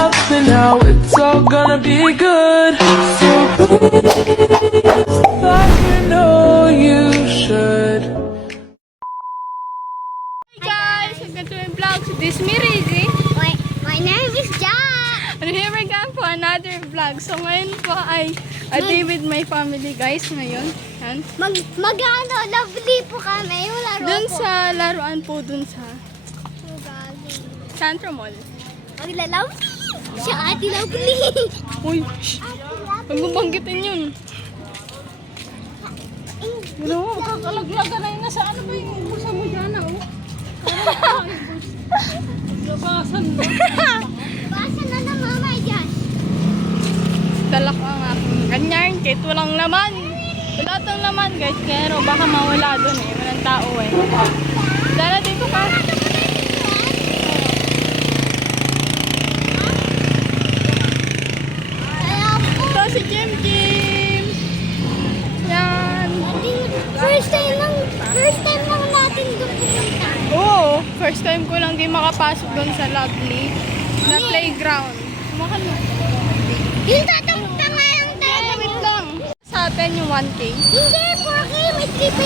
nothing now, it's all gonna be good. So please, like you know you should. Hi guys, welcome to my vlog. This is me, Rizzy. My name is Jack. And here we go for another vlog. So ngayon po ay a day with my family guys ngayon. Yan. Mag-ano, lovely po kami. Yung laro Dun po. sa laruan po dun sa Centro Mall. Magla-lovely. Siya ate lovely. Uy, shh. Huwag mong banggitin yun. Ano, kakalaglaga na yun. Nasa ano ba yung bulsa mo dyan oh? Labasan mo. Basa na na mama dyan. Dala ko ang aking ganyan kahit walang laman. Wala tong laman guys, pero baka mawala dun eh. Walang tao eh. Dala dito ka. Ito si Kim Kim. Yan. First time lang natin doon pumunta. Oo, first time ko lang din makapasok doon sa lovely na playground. Mahal mo. Yung tatang pangalang tayo. Wait lang. Sa atin yung 1K. Hindi, 4K. May 3K.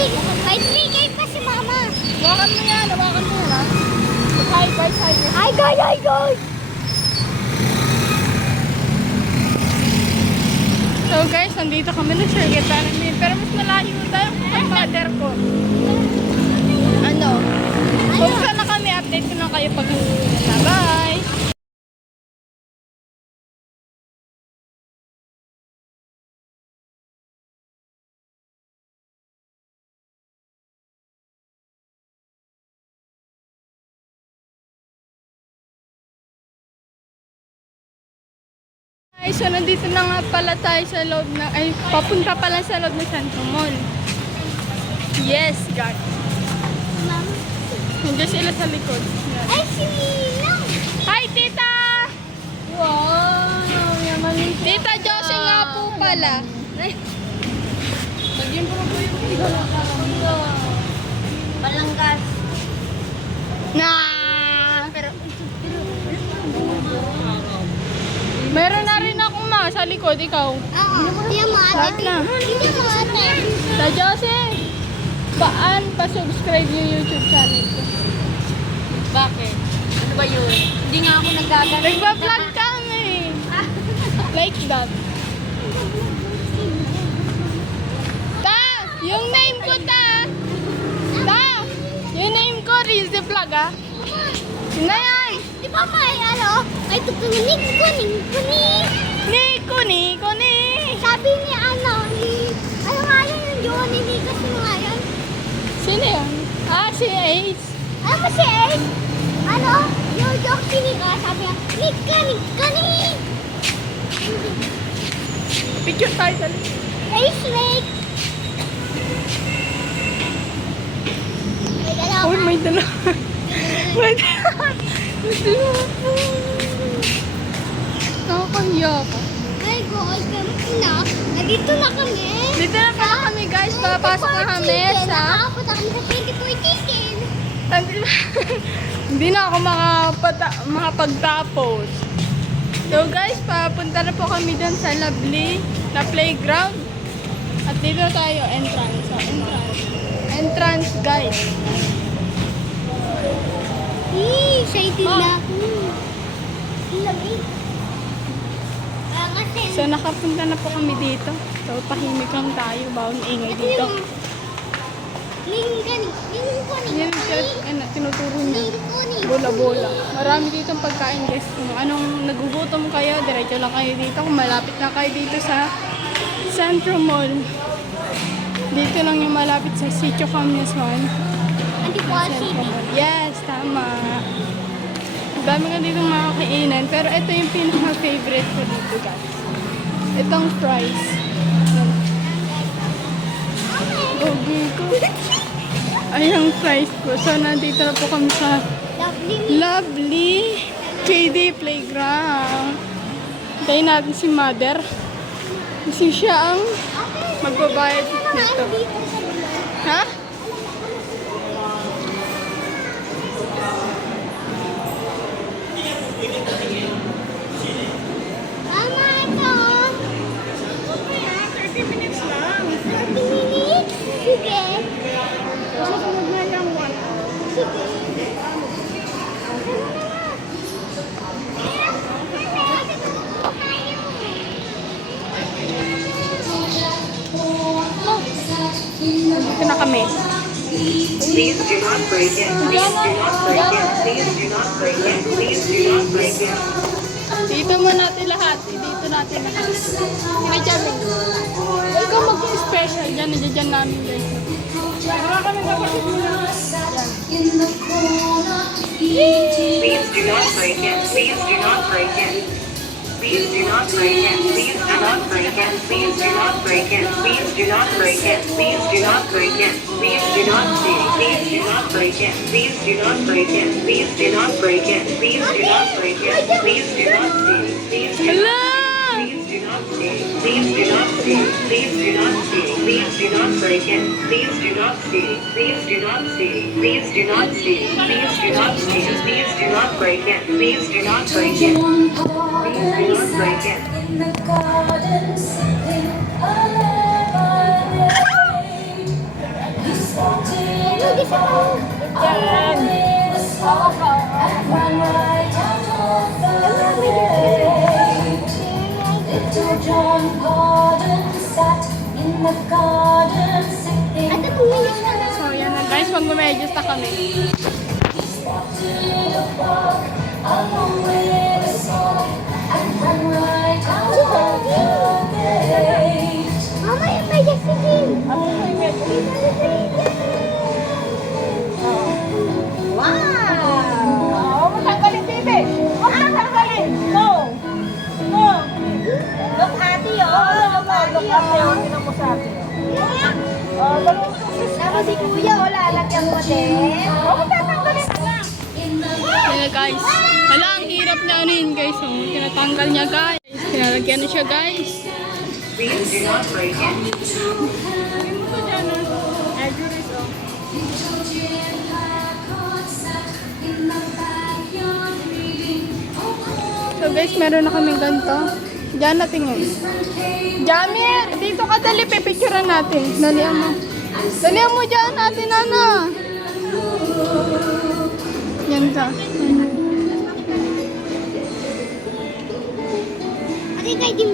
May 3K pa si mama. Hawakan mo yan, hawakan mo yan ha. Hi guys, hi guys. Hi guys, hi guys. So guys, nandito kami na circuit namin. Pero mas malayo tayo kay mother ko. Ano? Buksa na kami, update ko na kayo pag na. Bye! Ay, so nandito na nga pala tayo sa loob ng, ay, papunta pala sa loob ng Centro Mall. Yes, guys. Mama. Nandiyan sila sa likod. Yan. Ay, si Ninang. Hi, tita! Wow! Yaman yung tita Josie nga po pala. Bagyan po po yung Balanggas. na. Meron na rin akong sa likod, ikaw. Oo. Hindi mo Lahat na. Hindi mo ate. Tita Josie, paan pa-subscribe yung YouTube channel ko? Bakit? Ano ba yun? Hindi nga ako nagagano. Nagpa-vlog kami. Like that. Ta! Yung name ko, ta! Ta! Yung name ko, Rizzy Vlog, ah. Yun na yan! Di ba may ano? May tutunig kuning. Ni! Sabi ni ano nga yun yung Johnny ni kasi nga yun. Sino yan? Ah, si Ace. Ano mo si Ace? Ano? Yung joke ka, sabi niya, Nika. Picture tayo sa likod. Ace Snake. May dalawa. Uy, may dala. May dala. Nakakahiya ka. Ay, guys, kami na. Nandito na kami. Dito na pala kami, guys. Papasok na kami sa... Nakapunta kami sa 24 chicken. Hindi na ako makapagtapos. So guys, papunta na po kami dyan sa lovely na playground. At dito tayo, entrance. So, entrance guys. Excited na ako. Lamig. Kasi, So nakapunta na po kami dito. So tahimik lang tayo, bawal ingay dito. Yan, tinuturo niya. Bola-bola. Marami ditong pagkain guys. Kung anong nagugutom kayo, diretso lang kayo dito. Kung malapit na kayo dito sa Centro Mall. Dito lang yung malapit sa Sitio Camneswan. Centro Mall. Yes, tama. Ang dami nga dito mga kainan. Pero ito yung pinaka-favorite ko dito guys. Itong fries. Gogi ko. Ay, ang fries ko. So, nandito na po kami sa lovely KD Playground. Tayo natin si Mother. Kasi siya ang magbabayad dito. Ha? kami. Please do not break it. Please do not break it. Please do not break it. Please do not break it. Dito mo natin lahat. Dito natin lahat. Sina Jamie. Ikaw mag-special. Diyan namin guys. Baka kami kapatid mo na. Please do not break it. Please do not break it. Please do not break it. Please do not break it. Please do not break it. Please do not break it. Please do not break it. Please do not see. Please do not break it. Please do not break it. Please do not break it. Please do not break it. Please do not see. Please do Hala! not see. Please do not see. Please do not see. Please do not break it. Please do not see. Please do not see. Please do not see. Please do not see. Please do not break it. Please do not break it. Please do not break it. In the garden, sipping a lemonade. He started a walk along the side and ran right out of the gate. Little John Gordon sat in the garden, sipping a lemonade. So yan na guys. Mag-medyos na kami. He spotted a bug along with a song and ran right out of the gate. Mama, yung may Jessica. Oo, matanggalin, baby. Huwag na tanggalin. No. No. Look, ate, oh. Look, ate, oh. Tingnan mo sa akin. Oh, look. Tapos si Kuya, wala lalagyan mo din. Oh, tatanggalin ka lang. Yan na guys. Hala, ang hirap na ano yun guys. So, tinatanggal niya guys. Pinalagyan na siya guys. Please do not break it. So guys, meron na kaming ganito. Diyan na tingin. Jamir, dito ka dali, pipicturean natin. Dalihan mo. Dalihan mo dyan natin, Ana. Yan ka. Ate, kay Jim.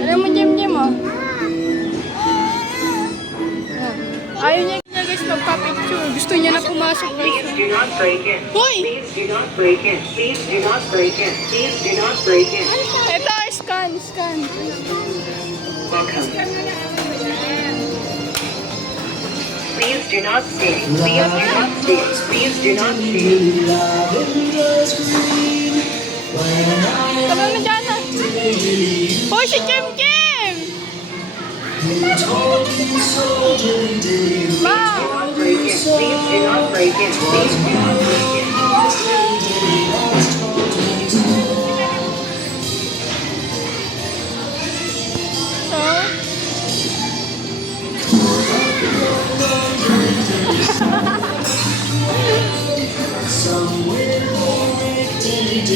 Dalihan mo, Jim, oh. Ayaw niya guys magpa-picture. Gusto niya na pumasok guys. Please do not break it. Hoy! Please do not break it. Please do not break it. Please do not break it. Ito, scan. Welcome. Please do not stay. Please do not stay. Please do not stay. Tama mo dyan na. Hoy, si Kim! Ma! Break it. Please do not break it. Please do not break it.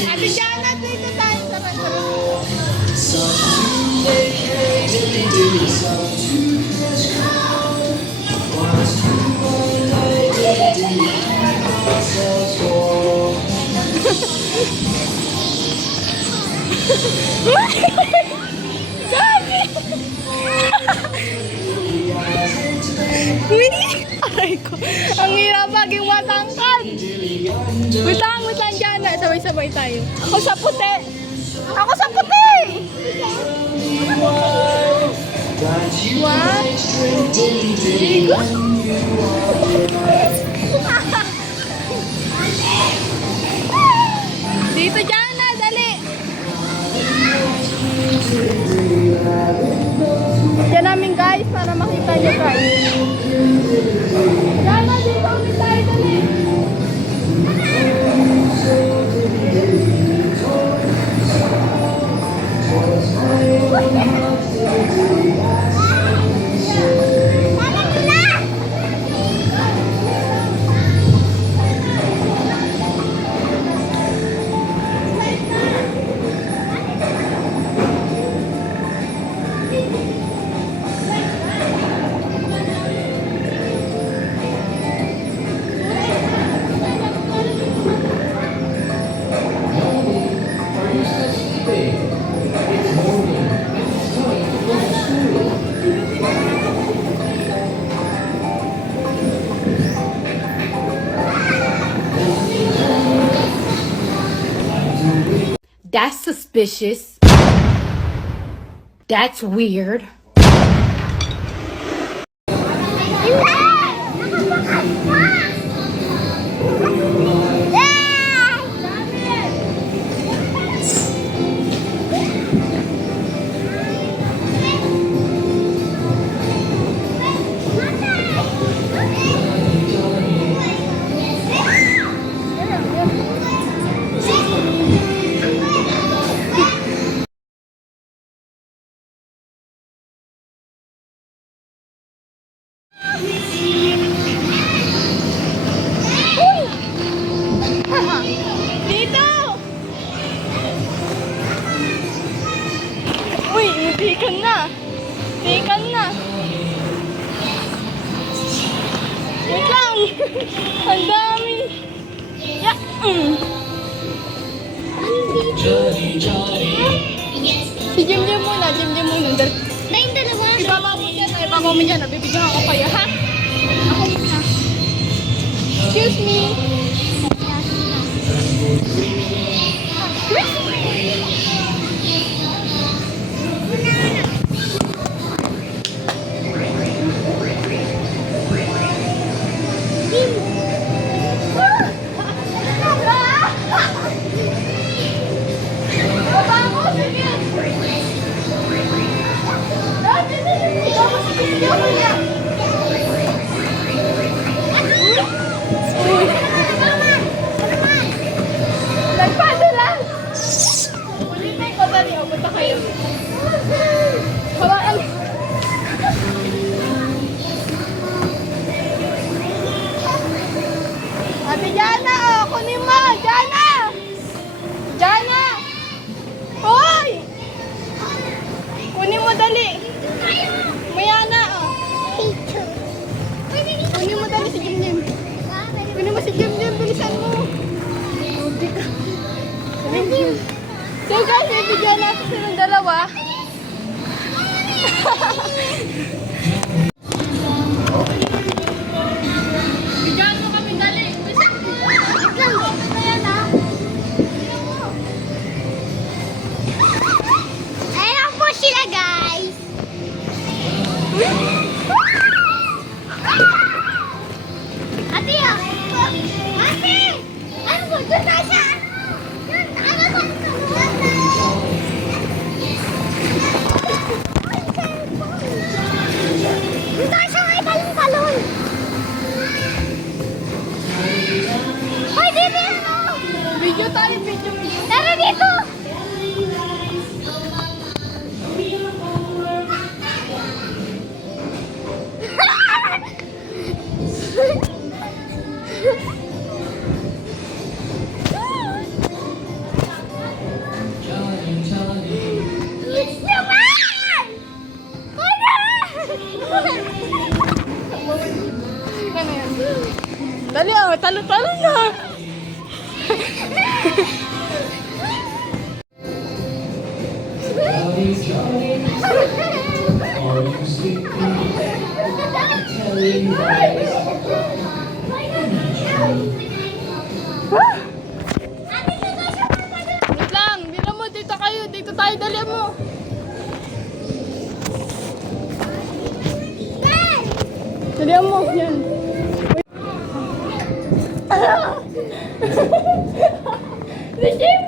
Ate Jana, dito tayo sa Aray ko. Ang hirap maging matangkad. Witang dyan na. Sabay-sabay tayo. Ako sa puti. One. Dito dyan na. Dali. Yan namin guys para makita nyo guys. Dyan na. Dito kami tayo. Dali. That's suspicious. That's weird. Dito! Uy, natikan na. Tikan na. Wait lang. Ang dami. Ya. Si Jim muna. Tayong dalawa. Ibaba mo dyan. Nabibigyan ako kayo, ha? Ako muna. Excuse me. Nagpano lang! Ulitin ko, dali. O, punta kayo. Hawakan. Ate Jana, o, kunin mo! Jana! Jana! Hoy! Kunin mo, dali. Mayana, o. Kunin mo, dali si Jim. Kunin mo si Jim, bilisan mo. So guys, may bigyan natin silang dalawa. Bigyan mo kami, dali. Ayan po sila, guys. Ate, ate! Ano po? Doon tayo sa Doon tayo sa may talon-talon. Hoy, dito! Video tayo, video. Tara dito! Naman! Wala! Ano yan? Dali, o. Talo-talo na. Wait lang. Bila mo, dito kayo. Dito tayo, dali mo. Dali mo, yan. Si Jim!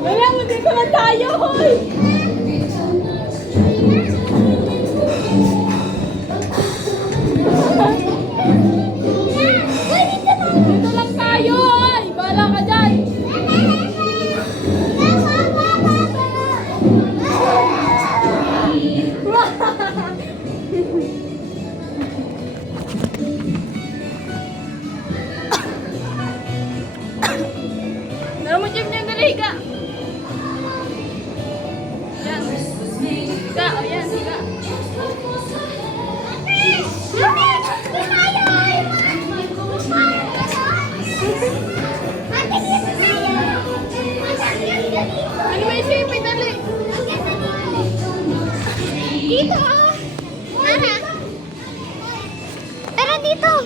Dali mo, dito na tayo, hoy! Dito lang tayo, hoy! Bahala ka dyan! dito.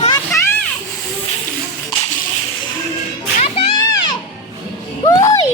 Ate! Ate! Uy!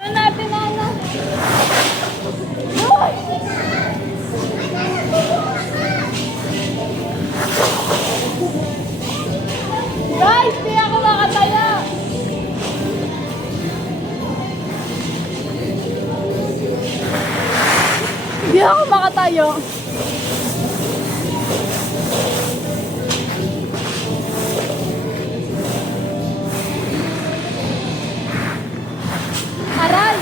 Ano natin, Nana? Guys, di ako makataya. Di ako makatayo. Aral!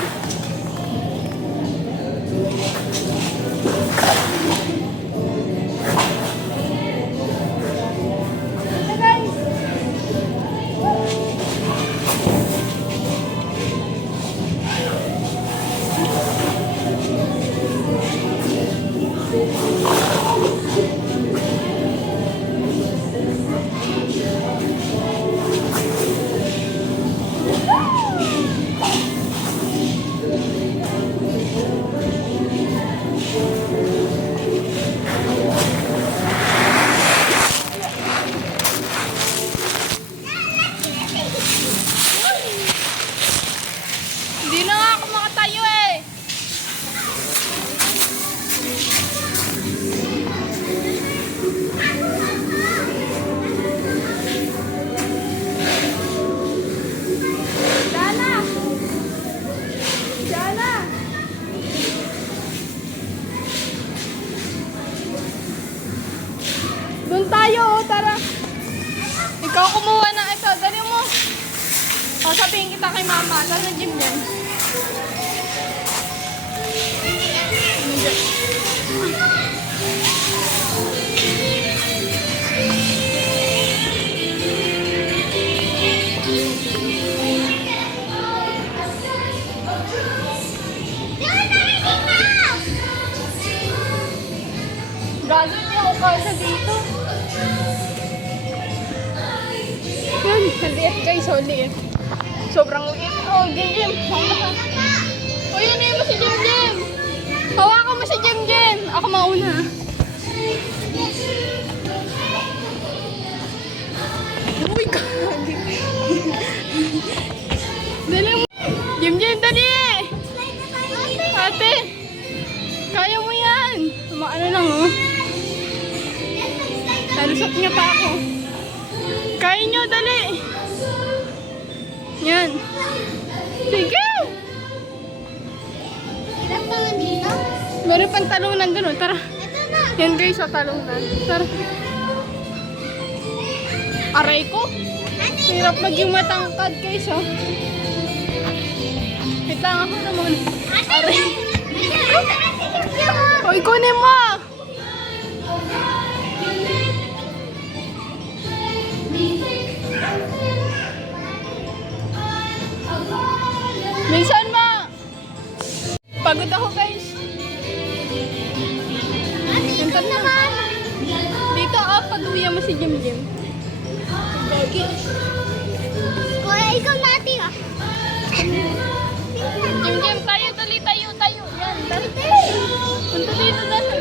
Ito guys! Hindi na nga ako makatayo eh! Dana! Dana! Doon tayo, oh, tara. Ikaw kumuha na ito. Dali mo. O, sabihin kita kay mama. Saan ang gym yan? Galit niya ako kasi dito. Yan, maliit guys, so liit. Sobrang liit. Oh, Jim. O, yun mo si Jim. Hawakan mo si Jim. Ako mauna. Uy, kagi. Dali mo. Jim, dali. Ate, kaya mo yan. Maano lang, oh. Nalusot niya pa ako. Kain nyo, dali. Yan. Sige! Ilang tangan dito? Meron pang talunan dun, oh. Tara. Ito na. Yan guys, sa talunan. Tara. Aray ko. Hirap maging matangkad guys, oh. Wait lang ako naman. Aray. Hoy, kunin mo! Minsan mo! Pagod ako guys. Punta naman. Dito pag-uwihan mo si Jim Jim. Kuya, ikaw natin ah. Jim Jim, tayo. Yan, dali. Punta dito, dali.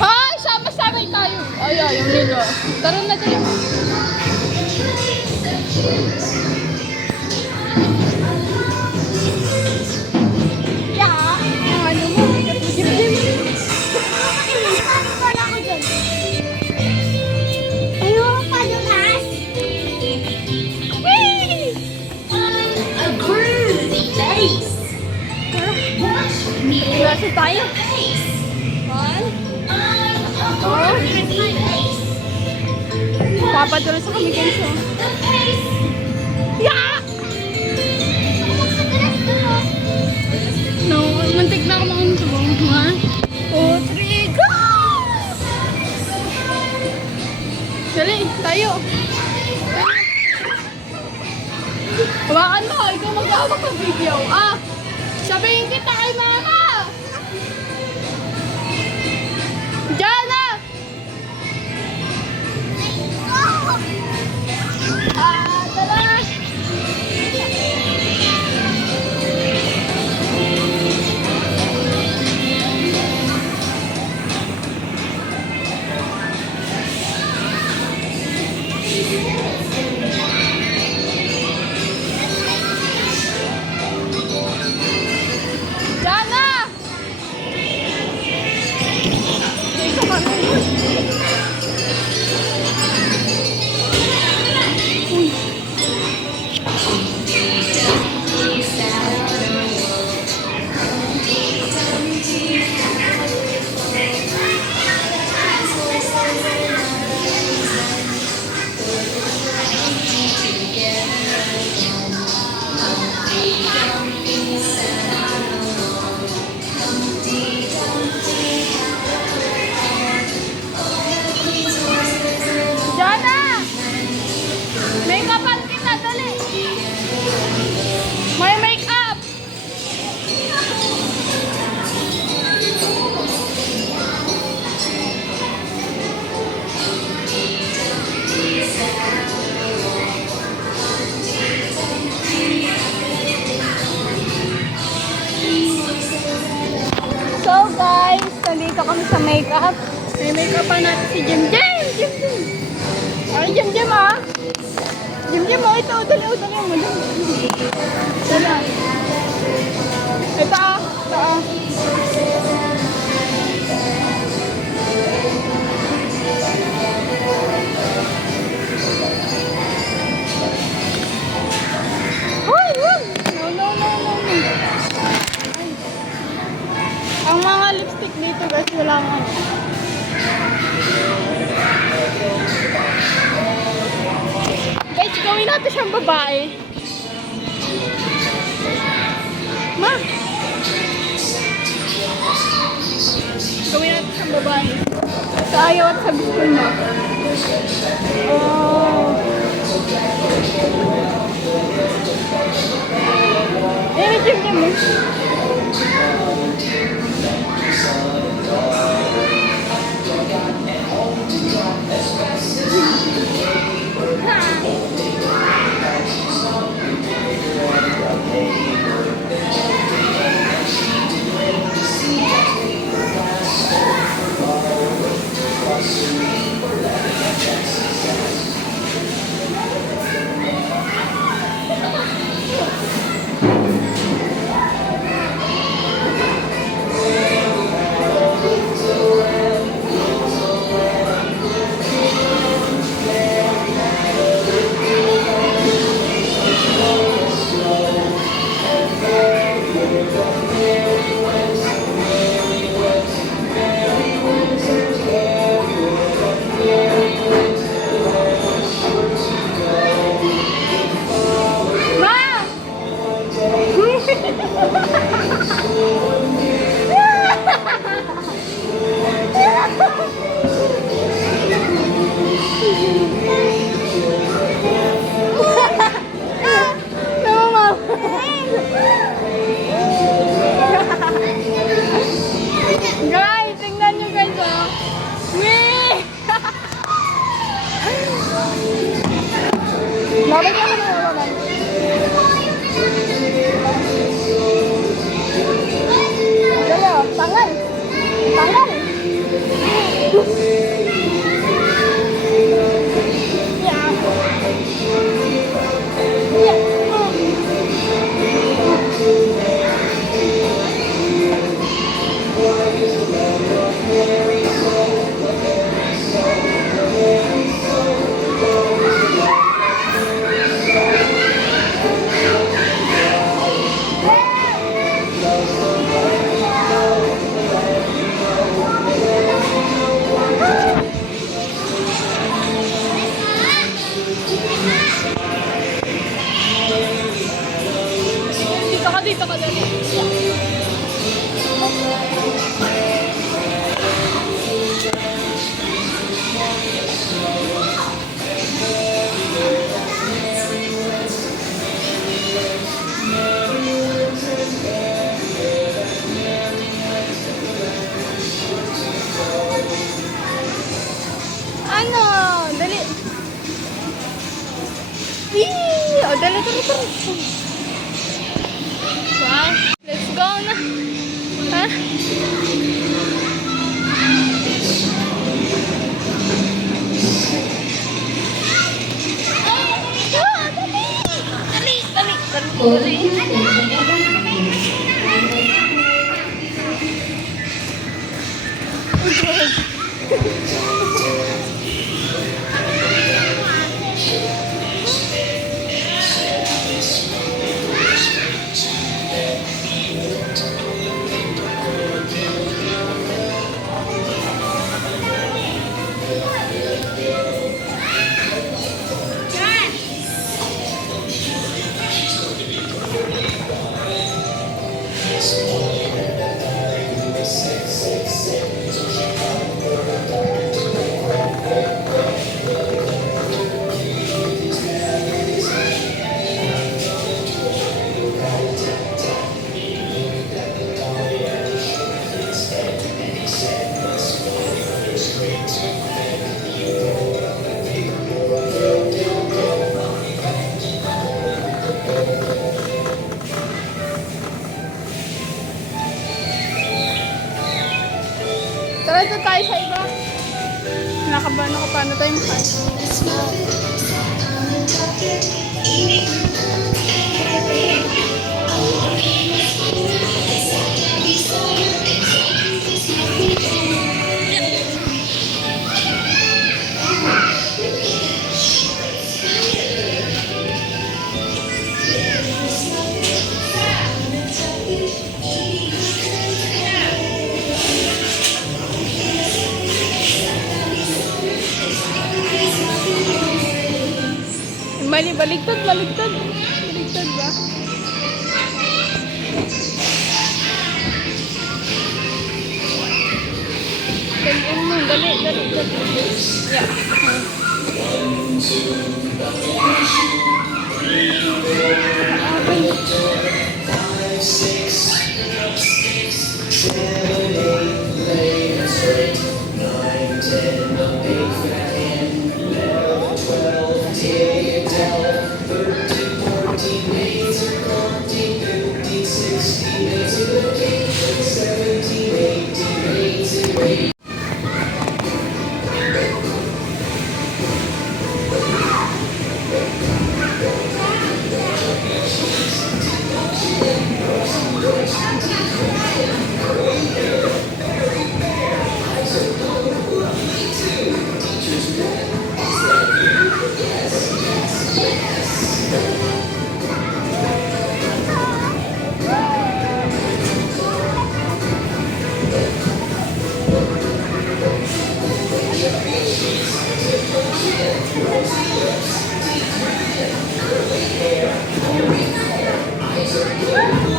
Ay, sama-sabay tayo. Ay, ayaw nila. Tara na, dali. Ano mo? Jim Jim. Wala ko dyan. Ayun, palunas. A groovy face. Nasa tayo. One. Oh. Papatuloy sa kami guys. Oh. Yeah! No, muntik na ako makuntubong. 1, 2, 3, go! Dali, tayo. Hawakan mo, ikaw mag-hawak ng video. Sabihin kita kay mama! Jana! Tara! Jana! Ikaw ka na yun. Jana! Make-upan kita, dali! May make-up! So guys, nandito kami sa make-up. May make-upan natin si Jim Jim! Jim Jim! Ay, Jim Jim ah! Jim Jim oh, ito, dali mo, dali. Ito ah, ito ah. Hoy, wag! No. Ay. Ang mga lipstick dito guys, wala nga. Guys, gawin natin siyang babae. Ma! Gawin natin siyang babae. Sa ayaw at sa gusto niya. Oh. Eh, Jim Jim mo. Guys, tingnan nyo guys, oh. Wee! Babay ka na babay. Dalo, tangal. Tangal. Dito ka dali. Ano? Dali. Wee! O, dali, dali, dali. Wow. Let's go na. Ha? Dali, dali, dali, dali. Tara, ito tayo sa iba. Nakabahan ako paano tayo makain. Mali, baligtad, baligtad. Baligtad ba? Daliin mo, dali, dali, dali. Yeah. Thank you.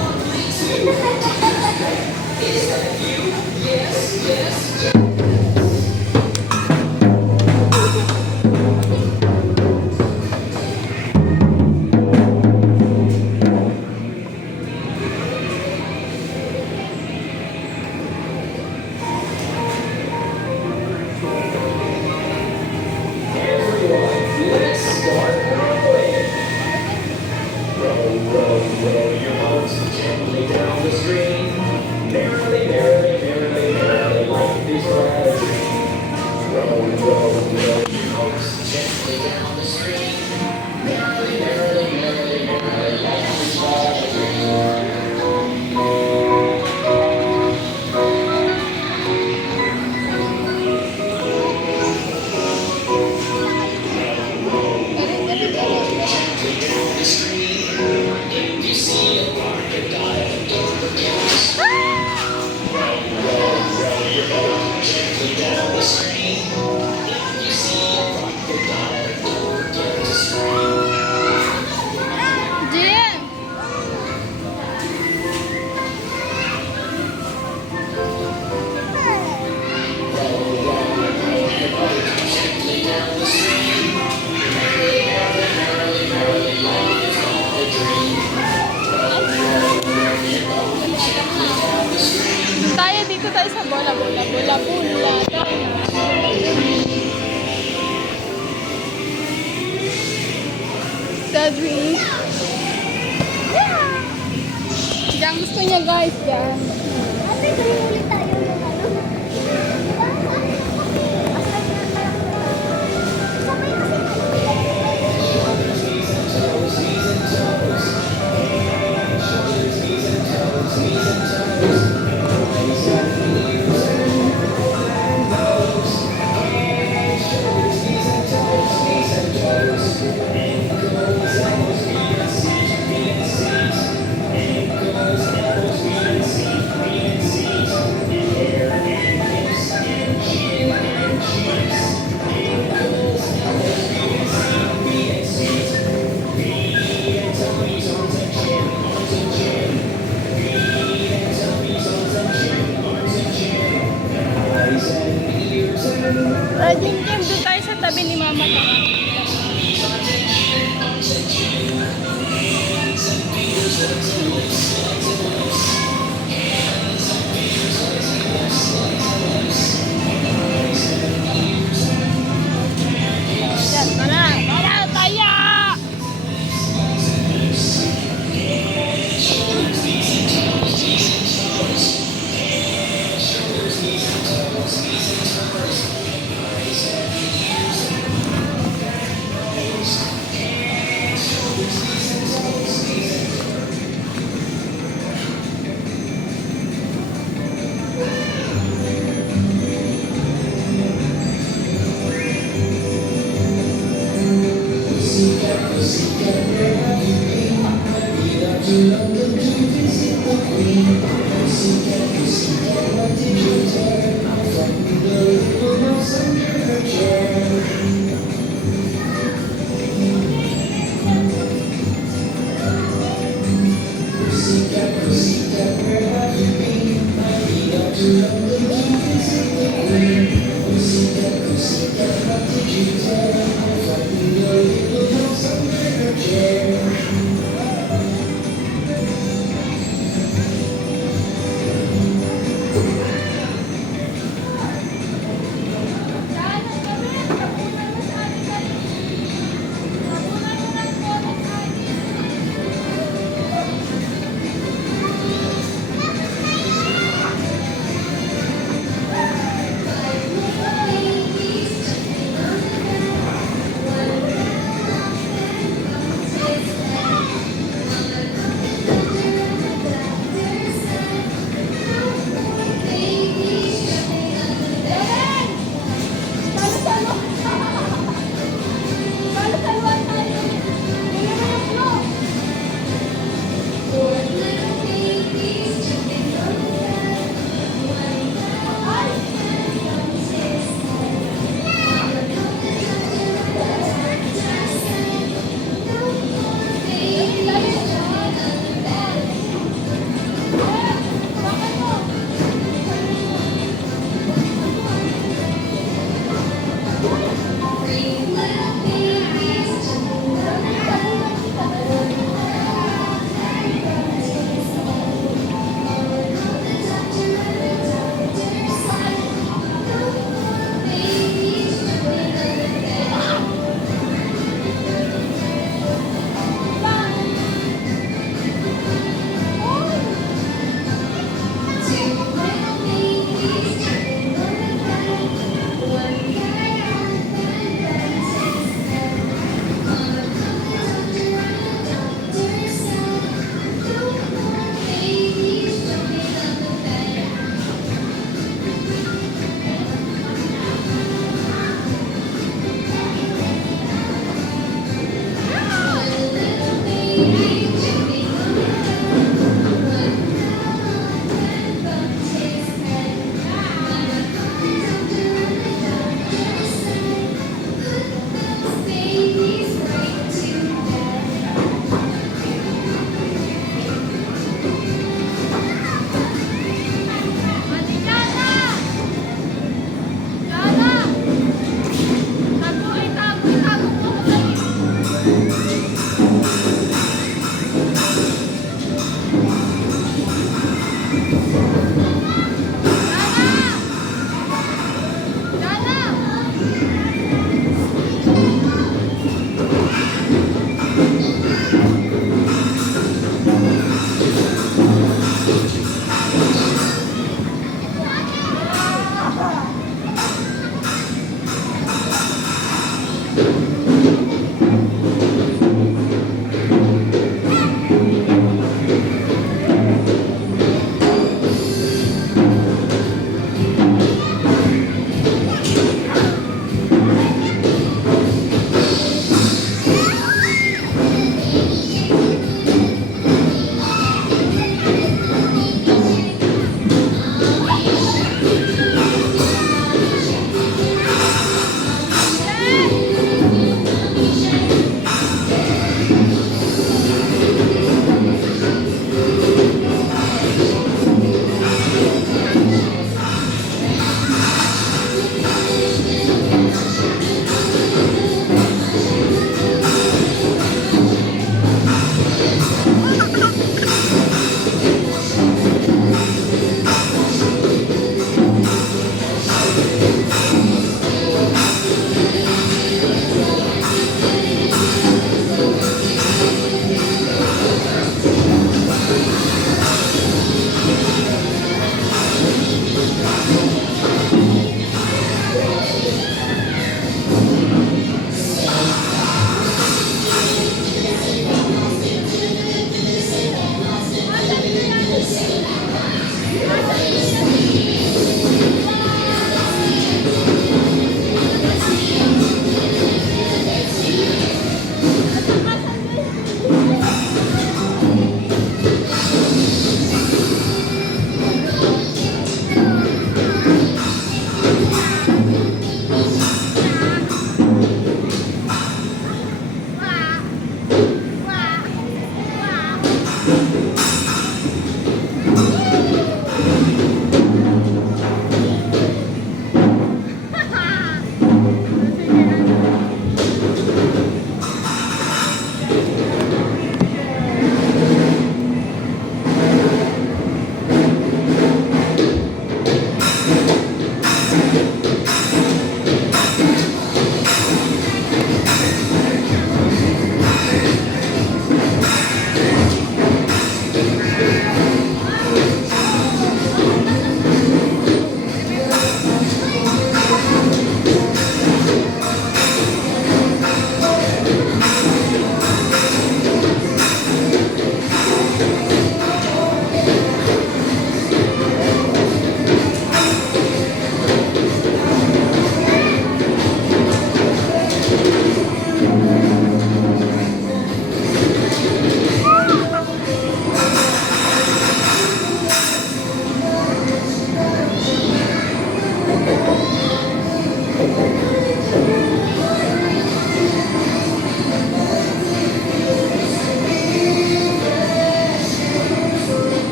Jen! Tayo dito tayo sa bola. The dream. Diyan gusto niya guys, diyan. Ate, tuloy ulit tayo ng ano. Sabay kasi Jim, doon tayo sa tabi ni Mama. Yan, tara, tayo!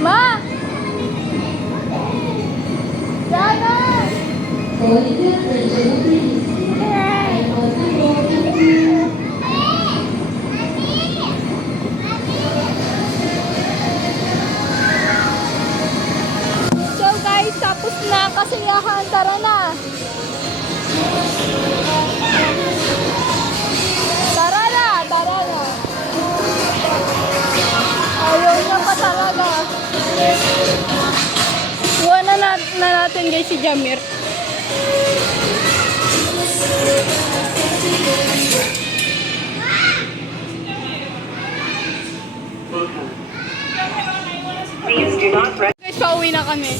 Ma! Jana! So guys, tapos na kasiyahan. Tara na! Tara na! Tara na! Ayaw niya pa talaga. Iwanan na natin guys si Jamir. Please do not press. Guys, pauwi na kami.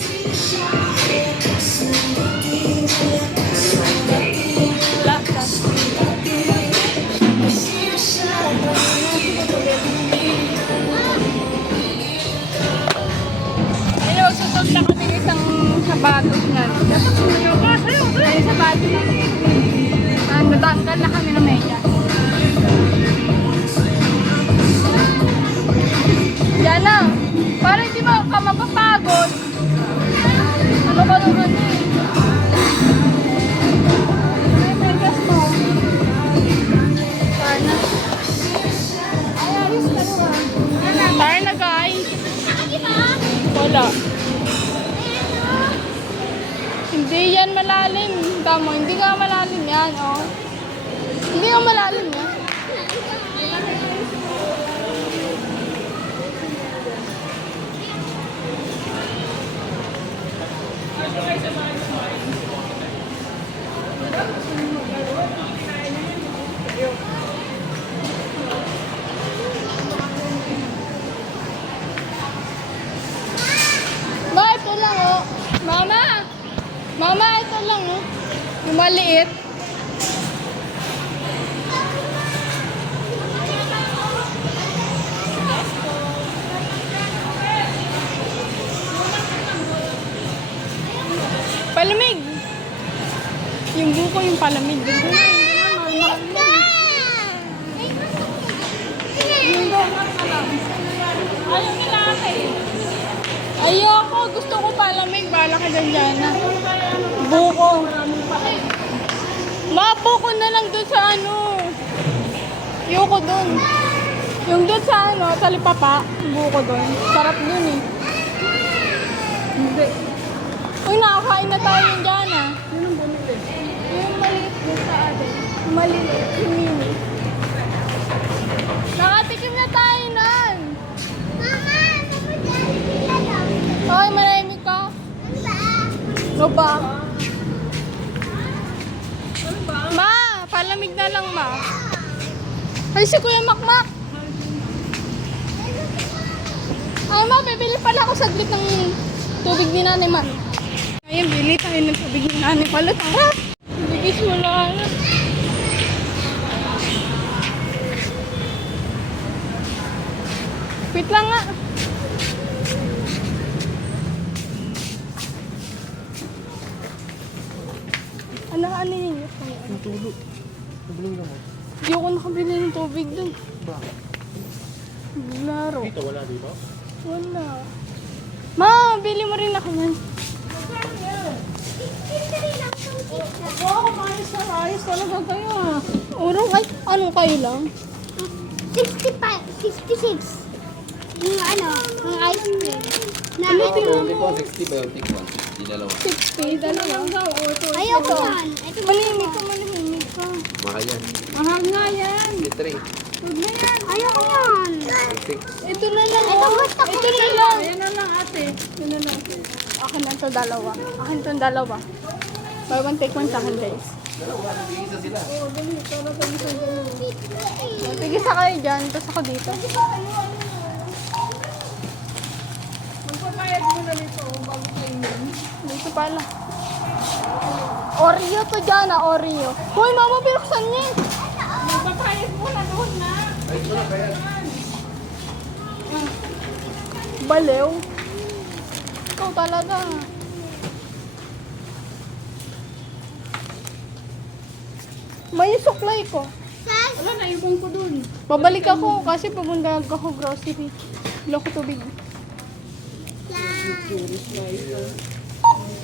Ayun, magsusot na kami ng isang sapatos na. Ayun, sapatos na. Natanggal na kami ng medyas. Yan na. Para hindi ka mapapagod. Ano ka naman eh? Ay, medyas mo. Sana. Ay, alis ka naman. Tara na guys. Wala. Hindi yan malalim. Tama, hindi ka malalim yan, oh. Hindi ka malalim yan. Ma, ito lang, oh. Mama! Mama, ito lang, oh. Yung maliit. Palamig! Yung buko yung palamig. Ayaw nila ate. Ayoko, gusto ko palamig. Bala ka dyan na. Buko. Buko na lang dun sa ano. Ayoko dun. Yung dun sa ano, sa lipapa. Buko dun. Sarap dun eh. Hindi. Uy, nakakain na tayo yung dyan ah. Yun ang bumili. Yung maliit dun sa atin. Yung maliit. Yung mini. Nakatikim na tayo nun. Hoy, malamig ka. Ano ba? Ma, palamig na lang, ma. Ay, si Kuya Makmak. Ay, ma, bibili pala ako saglit ng tubig ni Nanay Man. Ayun, bili tayo ng tubig ni Nanay pala. Tara! Bigis mo lang. Wait lang nga. Tulo. Nabulong naman. Hindi ako nakabili ng tubig dun. Bakit? Laro. Dito, wala dito? Wala. Ma, bili mo rin ako man. Oo, ayos na ayos talaga kayo ah. Urong ay, anong kayo lang? 65, 66. Yung ano, ang ice cream. Na Ano ano? tingnan mo? 60 ba yung take 1? Di dalawa. 60, dalawa. Ayoko yan. Ito Manimik ka, manimik ka. Mahal yan. Mahal nga yan. 53. Huwag na yan. Ayoko yan. 6. Ito na lang. Ito oh. gusto ko Ito na yan. lang. Ayan na lang ate. Ito na lang. Akin na ito dalawa. Akin ito dalawa. Buy one take one sa akin guys. Oo, dali. Para tayo sa dalawa. Tigis sa kayo dyan. Tapos ako dito. Magpapayag mo na nito bago kayo yun. Dito pala. Oreo to dyan ah, Oreo. Hoy, mama, pinuksan niya. Magpapayag mo na doon na. Balew. Ikaw talaga. May suklay ko. Wala na, ibang ko doon. Babalik ako kasi pumunta ako grocery. Loko tubig.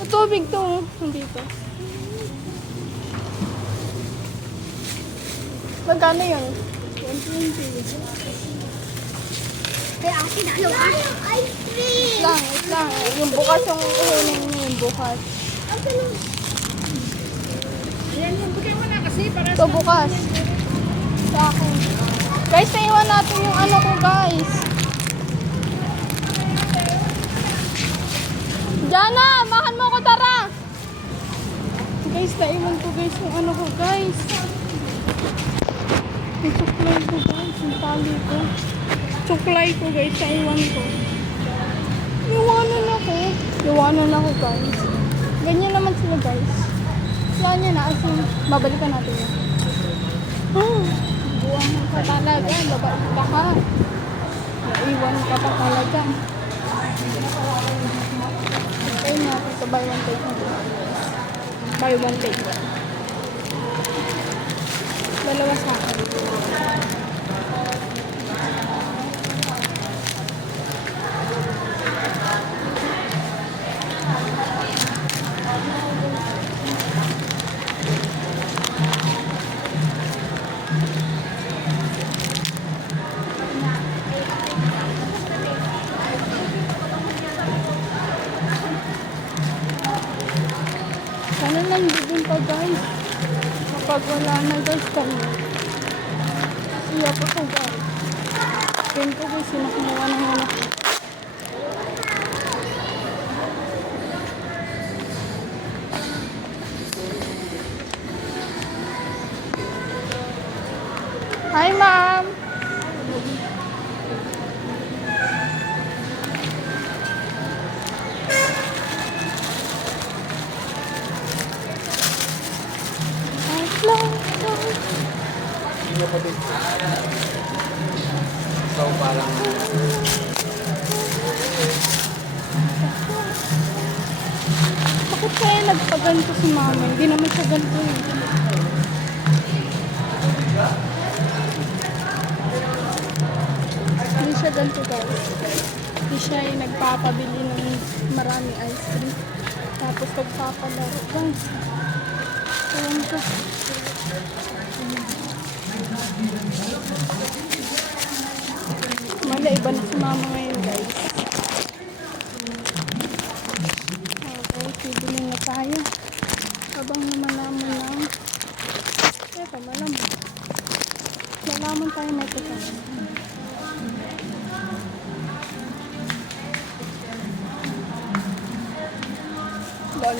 Tubig to. Nandito. Magkano yun? 120. Kaya akin ano yung ice cream. Wait lang. Yung bukas yung uhunin mo yung bukas. Ayan yung bigay mo na kasi para Ito bukas. Sa akin. Guys, naiwan natin yung ano ko guys. Jana, makan mo ko tara. Guys, naiwan ko guys yung ano ko guys. Yung suklay ko guys. Yung tali ko. Suklay ko guys, naiwan ko. Iwanan ako. Iwanan ako guys. Ganyan naman sila guys. Yan yan na. Asin, babalikan natin yan. Buwang ka talaga. Babae ka ka. Naiwan ka pa talaga. Ayun natin sa buy one take one. Buy one take one. Dalawa sa akin. Sana lang bibin pa guys. Kapag wala na guys kami. Iyak ako guys. Yan ko guys, sino kumuha ng ano. Hi ma'am! So, parang Bakit kaya nagpaganto si mama? Hindi naman siya ganito eh. Hindi siya ganito guys. Hindi siya yung nagpapabili ng marami ice cream. Tapos nagpapalaro guys. Ayan ko. Mala, iba na si mama ngayon guys. Okay, bibili na tayo. Habang namalaman lang. Teka, malaman. Malaman tayo na ito tayo. Doon.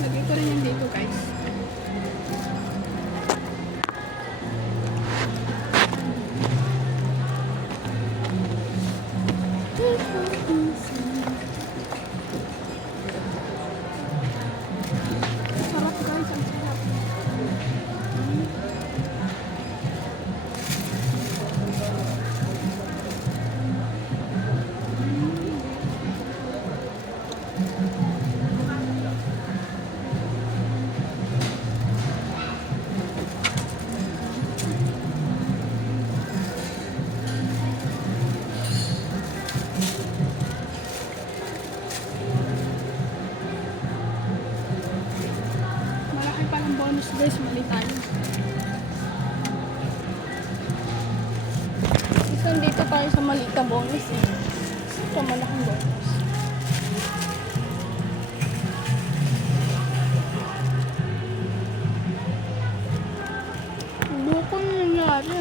Lagay ko rin yung dito. Malaki palang bonus guys, mali tayo. Isang dito tayo sa maliit na bonus eh. Sa malaking bonus. Buko na nangyari.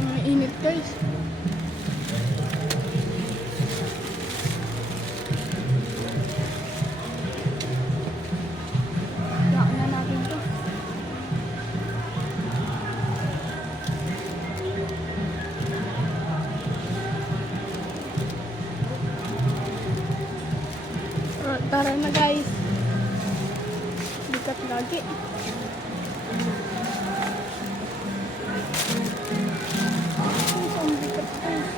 Ang init guys. Lock na natin to. Tara na guys. Bigat lagi. Ang bigat guys.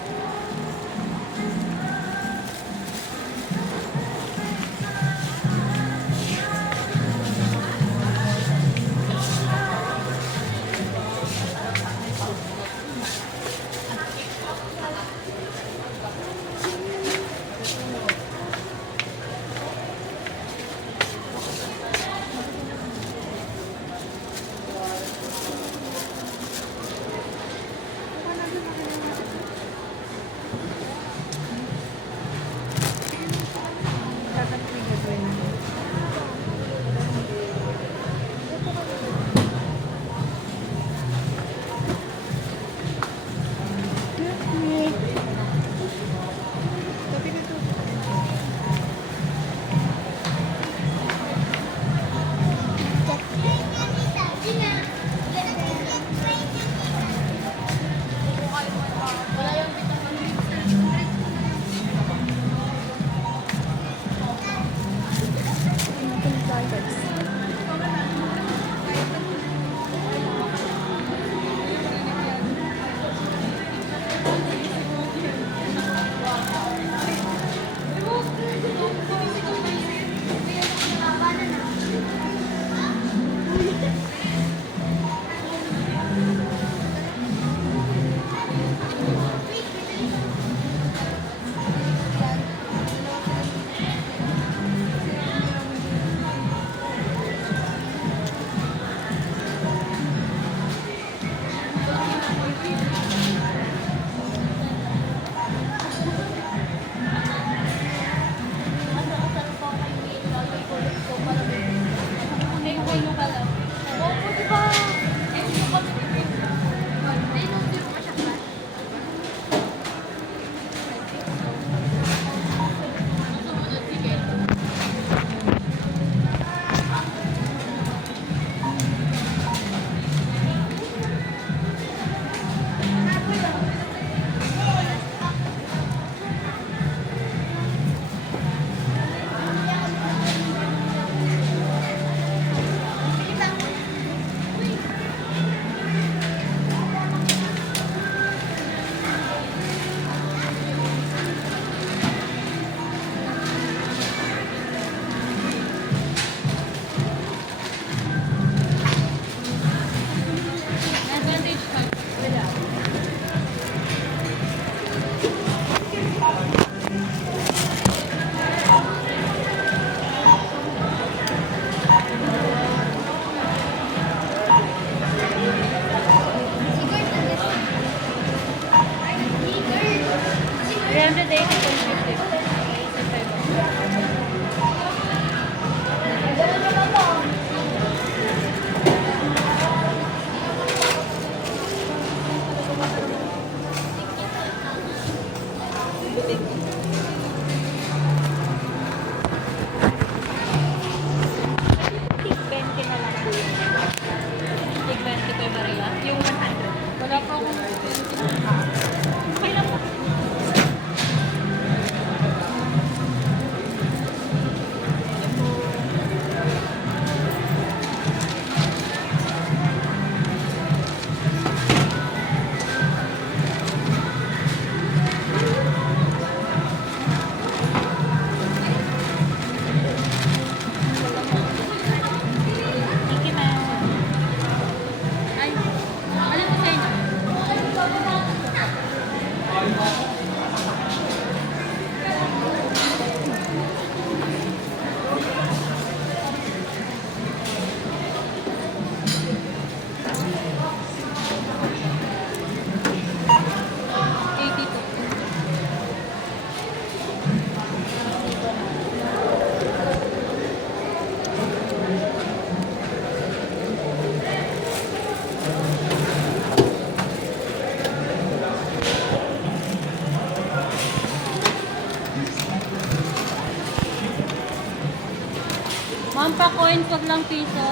Ma'am, pa coins, wag lang piso.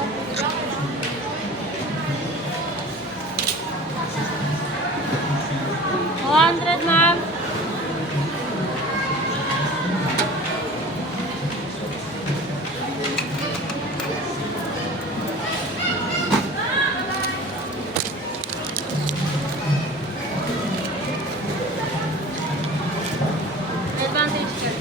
$100, ma'am. Advantage card.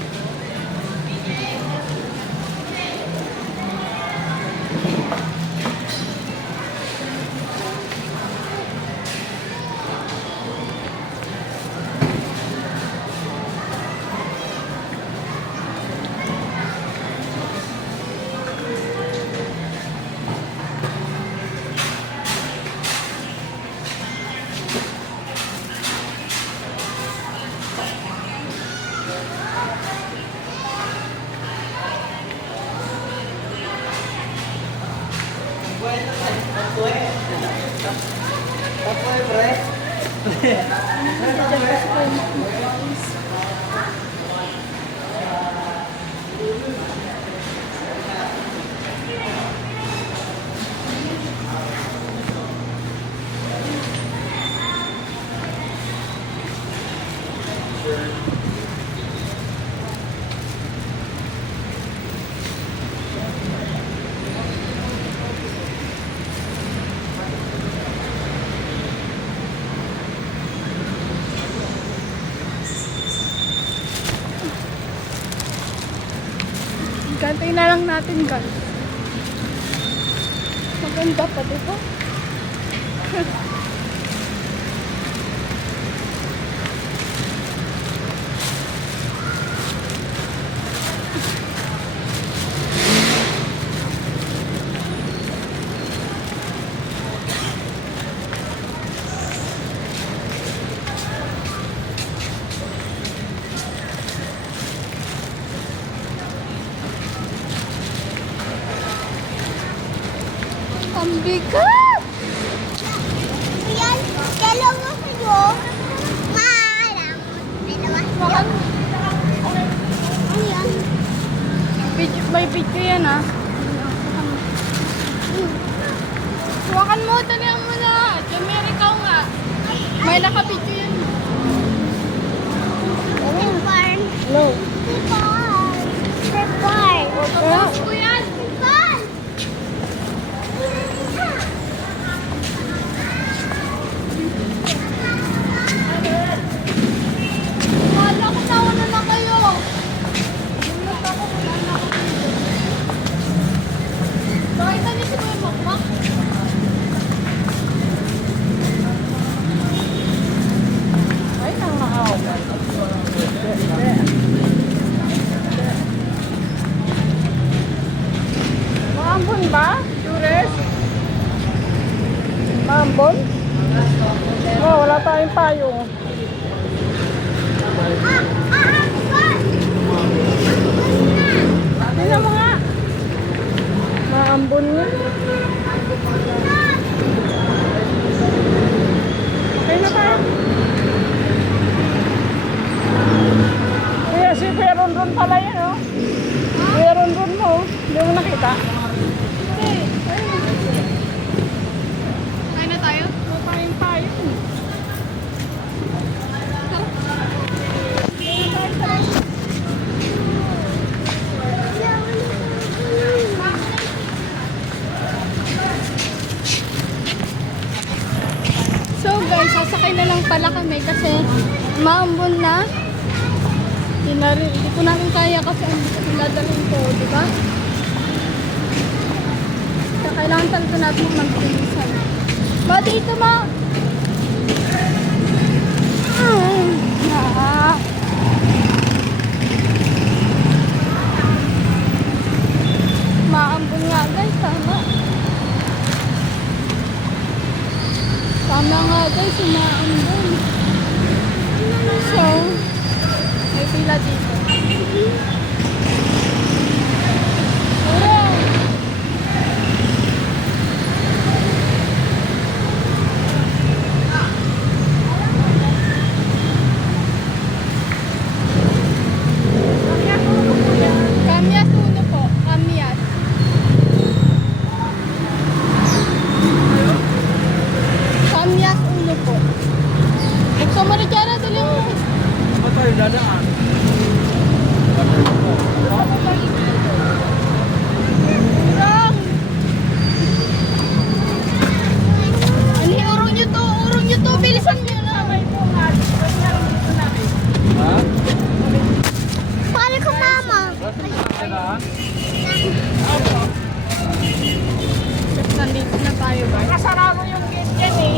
Gantay na lang natin, guys. Maganda pa, diba? Ang bigat! Yan, dalawa kayo. Maalam. Dalawa. Ayan. May video yan, ah. Huwakan mo, talihan mo na. Jamir, ikaw nga. May nakabidyo yan. Sipar. No. Sipar. Sipar. Tapos ko yan. Sipar. Wala ko nauna na kayo. Bakit na si Kuya Makmak? Ay, nangaaway. Maambon ba? Jures? Maambon? Oh, wala tayong payong. Tingnan mo nga. Maambon nga. Okay na tayo. Kuya, si Kuya Ronron pala yan, oh. Kuya Ronron mo, oh. Hindi mo nakita? Hindi. Kaya na tayo? Wala tayong payong. So guys, sasakay na lang pala kami kasi maambon na. Hindi ko namin kaya kasi ang dadalhin ko, di ba? Kaya kailangan talaga natin magpilisan. Ma, dito ma! Maambon nga guys, tama. Tama nga guys, umaambon. So, may pila dito. Ura! dadaan. Urong! Ani, urong nyo to! Urong nyo to! Bilisan nyo na! Ha? Para ko mama. Dadaan? Nandito na tayo ba? Kasarado yung gate yan eh.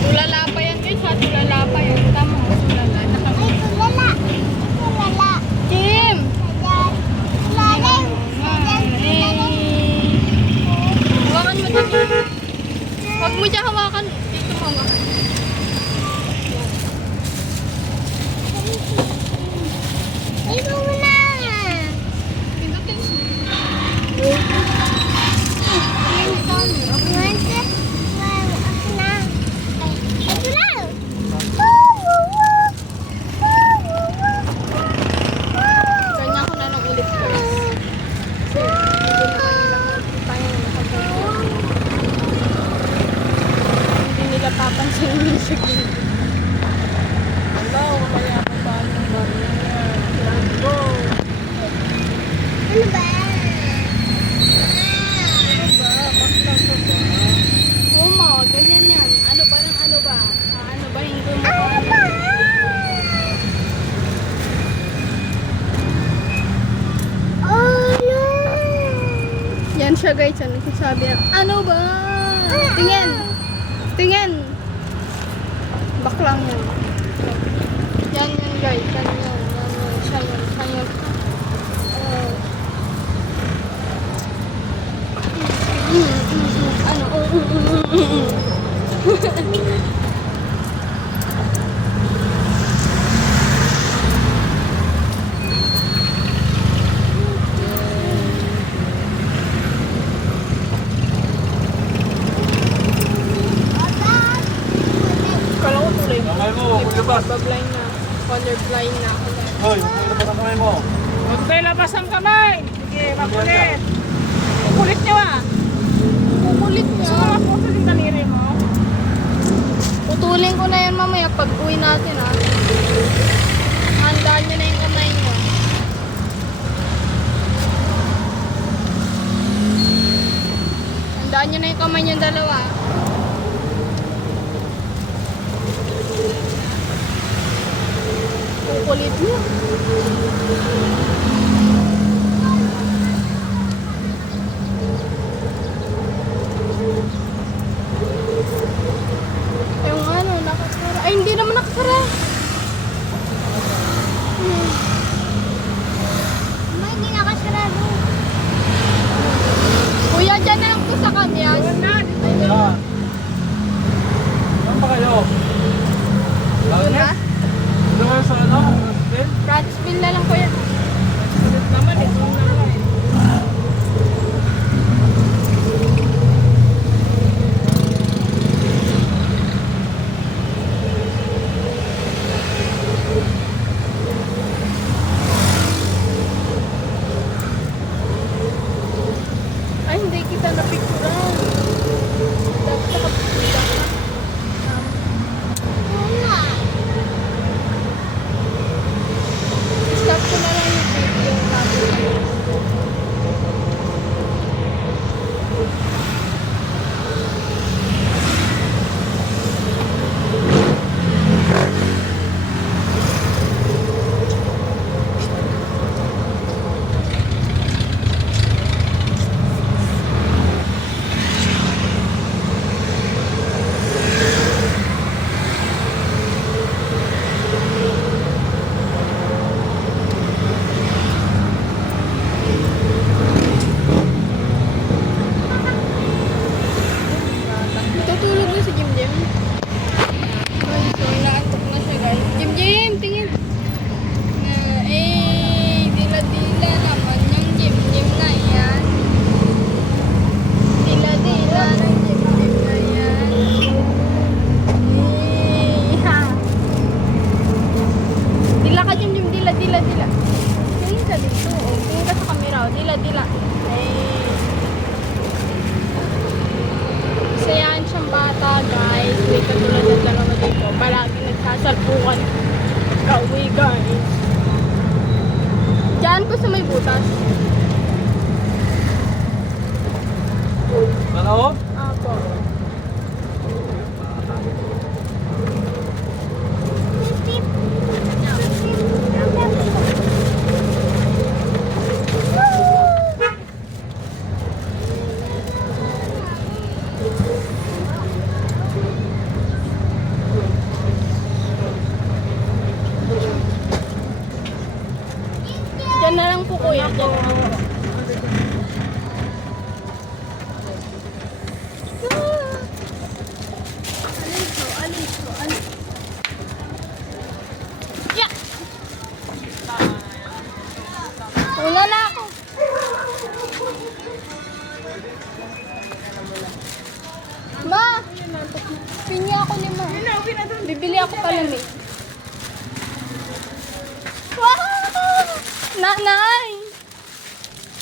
Tulala pa yan guys ha, tulala pa yan. Tama ko, tulala. Ay, tulala. Tulala. Kim! Tulala. Hawakan mo dito. Huwag mo dyan hawakan. Dito mo hawakan. Ito na. Pindutin mo. Kanya ko na lang ulit guys. Kasi hindi na kanila tayo nakapagod. Hindi nila papansin yung music dito. Hello, mamaya pa pa ng barrier. Let's go. Ano ba? Oo mo, ganyan yan. Ano ba ng ano ba? Ano ba yung gumagawa? Oh no! Yan siya guys, ano nagsasabi yan. Ano ba? Tingin! Tingin! Baklang yan. Yan yan guys, yan yan. Yan yan, siya yan, siya yan. Ano? Kala ko tuloy mo. Kamay mo, maglabas. Bablind na. Colorblind na ako dahil. Hoy, maglabas ang kamay mo. Huwag tayo labas ang kamay. Sige, makulit. Kulit nyo ah. Kukulit Gusto niya. mo maputo yung daliri mo? Putulin ko na yan mamaya pag uwi natin ha. Handaan nyo na yung kamay nyo. Handaan nyo na yung kamay nyo dalawa. Kukulit nyo. Yung ano, nakasara. Ay, hindi naman nakasara. May hindi nakasarado. Kuya, dyan na lang po sa kamyan. Yan na, dito yun. subukan. Kauwi guys. Diyan po sa may butas. Sa loob? Apo. Diyan na lang po kuya. Diyan na lang. Alin. Yeah. Wala na ako. Ma! Pingi ako ni Ma. Bibili ako palamig. Wow! Nanay!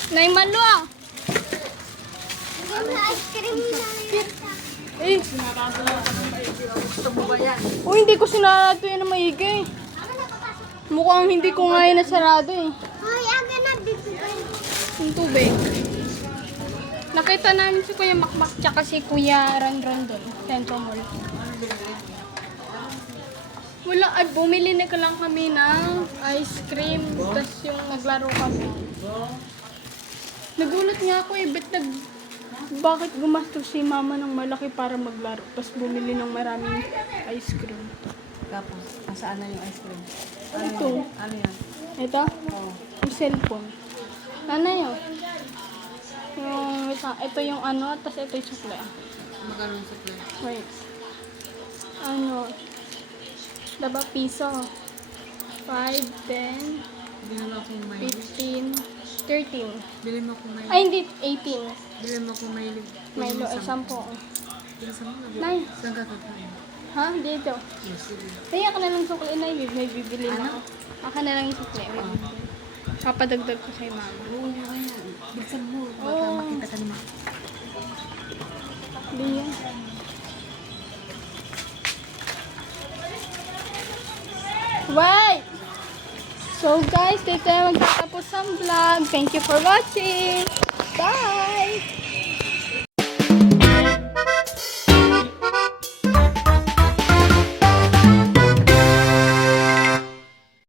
Nay Malwa! Ice cream na. Eh! Oh, hindi ko sinarado yan na maigi. Mukhang hindi ko nga yan nasarado eh. Hoy, aga na bibigay. Yung tubig. Nakita namin si Kuya Makmak tsaka si Kuya Ronron doon. Centro Mall. Wala, ay bumili na lang kami ng ice cream. Tapos yung naglaro kami. Nagulat nga ako eh, bakit gumastos si mama ng malaki para maglaro? Tapos bumili ng maraming ice cream. Tapos, saan na yung ice cream? Ito. Ano yan? Ito? Yung cellphone. Ano yun? Ito yung ano, tapos ito yung sukle. Magkano yung supply? Wait. Ano? Diba piso? 5, 10, Bili mo akong may 15, 13. Bili mo akong may Ay, hindi. 18. Bili mo akong may Milo, ay 10. Bilisan mo na. Nay. Saan ka kakain? Ha? Dito. Yes, sige. Kaya ka na lang sukle na may bibili na ako. Aka na lang yung sukle. May bibili. Papadagdag ko kay mama. Oo, yan. Bilisan mo. Baka Oo. makita ka ni Ma. Hindi yan. Wait! So guys, dito na magtatapos ang vlog. Thank you for watching. Bye!